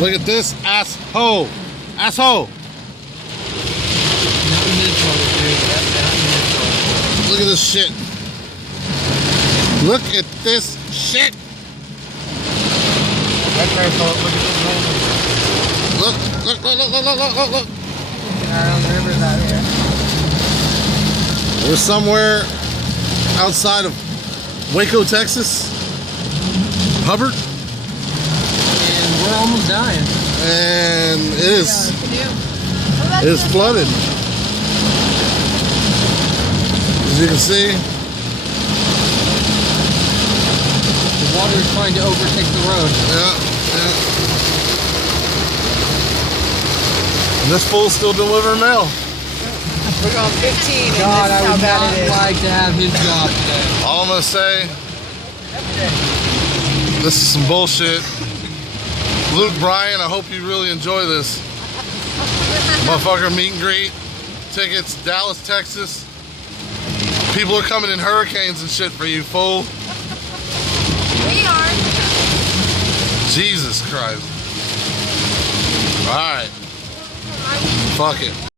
Look at this asshole. Asshole. Look at this shit. Look at this shit. Look. I don't remember that here. We're somewhere outside of Waco, Texas. Hubbard. And we're almost dying. And it is flooded. As you can see, the water is trying to overtake the road. yeah. And this fool's still delivering mail. We're going 15 and God, this is I how would bad not it is. like to have his job today. All I'm gonna say, this is some bullshit. Luke Bryan, I hope you really enjoy this. Motherfucker meet and greet. Tickets, Dallas, Texas. People are coming in hurricanes and shit for you, fool. We are. Jesus Christ. Alright. Fuck it.